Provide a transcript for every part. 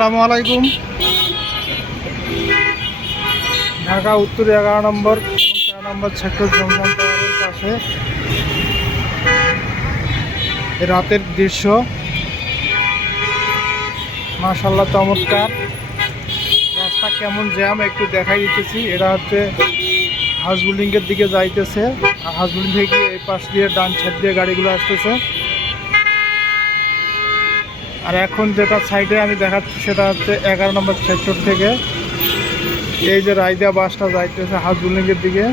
আসসালামু আলাইকুম। ঢাকা উত্তর এগারো নম্বর, তেরো নম্বর সেক্টর টাওয়ারের পাশে। রাতের দৃশ্য। মাশাল্লাহ চমৎকার। রাস্তা কেমন জ্যাম একটু দেখাই দিতেছি। এটা হচ্ছে হাউস বিল্ডিংয়ের দিকে যাইতেছে। আর হাউস বিল্ডিং থেকে এই পাশ দিয়ে ডান সাইড দিয়ে গাড়িগুলো আসতেছে। আর এখন যেটা সাইডে আমি দেখাচ্ছি সেটা হচ্ছে এগারো নম্বর সেক্টর থেকে। এই যে রায়দা বাসটা যাইতেছে হাজুলিংয়ের দিকে।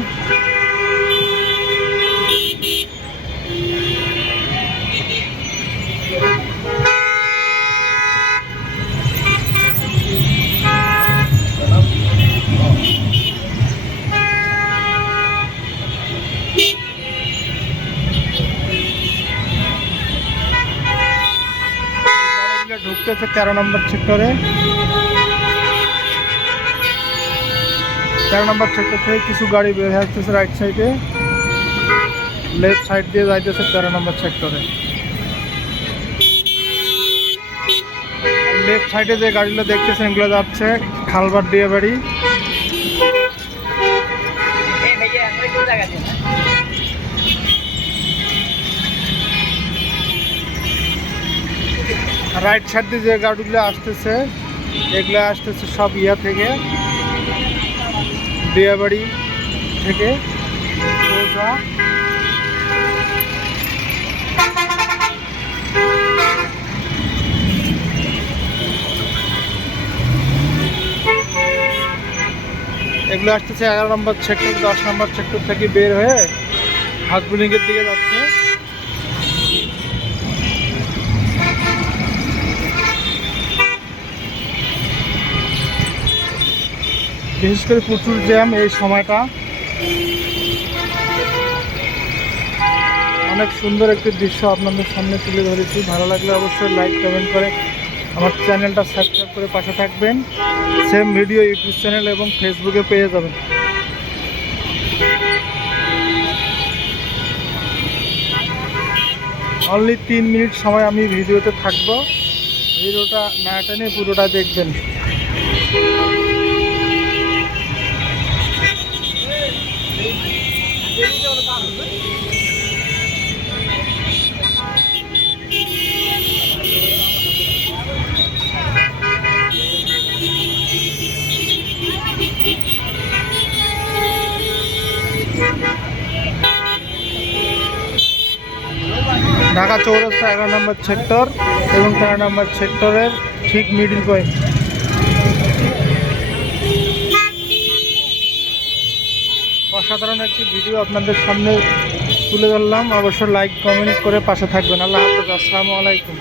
গাড়িগুলো হচ্ছে তেরো নম্বর সেক্টরে। তেরো নম্বর সেক্টর থেকে কিছু গাড়ি বের আসতেছে রাইট সাইডে লেফট সাইড দিয়ে যাইতেছে তেরো নম্বর সেক্টরে। লেফট সাইডে যে গাড়িগুলো দেখতেছেন, এগুলো যাচ্ছে খালবার দিয়ে বাড়ি। রাইট সাইড দিয়ে যে গাড়িগুলো আসতেছে, এগুলো আসতেছে সব ইয়া থেকে, বিয়াবাড়ি থেকে এগুলো আসতেছে এগারো নম্বর সেক্টর দশ নম্বর সেক্টর থেকে বের হয়ে হাসবিলিংয়ের দিকে যাচ্ছে। বিশেষ করে প্রচুর জ্যাম এই সময়টা। অনেক সুন্দর একটি দৃশ্য আপনাদের সামনে তুলে ধরেছি। ভালো লাগলে অবশ্যই লাইক কমেন্ট করে আমার চ্যানেলটা সাবস্ক্রাইব করে পাশে থাকবেন। সেম ভিডিও ইউটিউব চ্যানেল এবং ফেসবুকে পেয়ে যাবেন। অনলি তিন মিনিট সময় আমি ভিডিওতে থাকব। ভিডিওটা না টেনে পুরোটা দেখবেন। ঢাকা চৌরাস্তা এগারো নম্বর সেক্টর এবং তেরো নম্বর সেক্টরের ঠিক মিডিল পয়েন্ট অসাধারণ একটি ভিডিও আপনাদের সামনে তুলে ধরলাম। অবশ্যই লাইক কমেন্ট করে পাশে থাকবেন। আল্লাহ হাফেজ। আসসালামু আলাইকুম।